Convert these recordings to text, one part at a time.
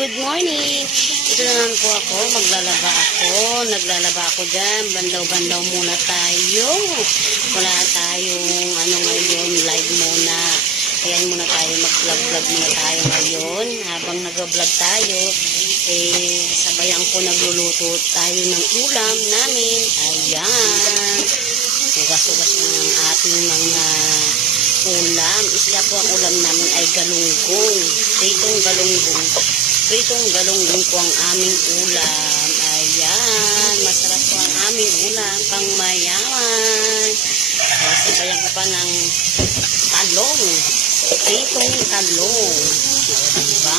Good morning! Ito naman po ako, naglalaba ako dyan, bandaw-bandaw muna tayo. Wala tayong ngayon, live muna. Kaya muna tayo, mag-vlog muna tayo ngayon. Habang nag-vlog tayo, sabayan ko nagluluto tayo ng ulam namin. Ayan. Ugas-ugas na ng ating mga ulam. Isla po ang ulam namin ay galunggong. Pritong galunggong po ang aming ulam. Ayan. Masarap po ang aming ulam. Pang mayaman. Sabayan ko pa ng talong. Pritong talong. Diba?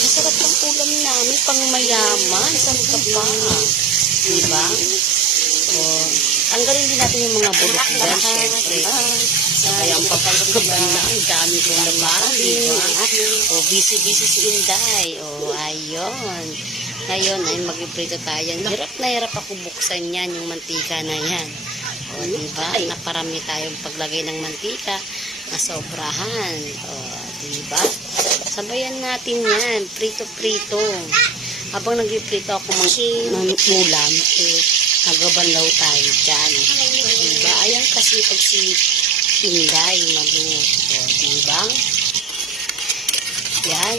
Masarap ang ulam namin. Pang mayaman. Saan ka pa? Diba? Tanggalin din natin yung mga bulok dyan, syempre. Sabayang papagkaban na, ang dami kong naman, diba? Busy-busy si Inday. Ayun. Ngayon, ay mag-iprito tayo. Hirap na hirap ako buksan yan, yung mantika na yan. Diba? Naparami tayong paglagay ng mantika na sobrahan. Diba? Sabayan natin yan. Prito-prito. Habang nag-iprito ako ng ulam, nagabanlaw tayo dyan. Diba? Ayan kasi pag si Inday magluto. Diba? Yan.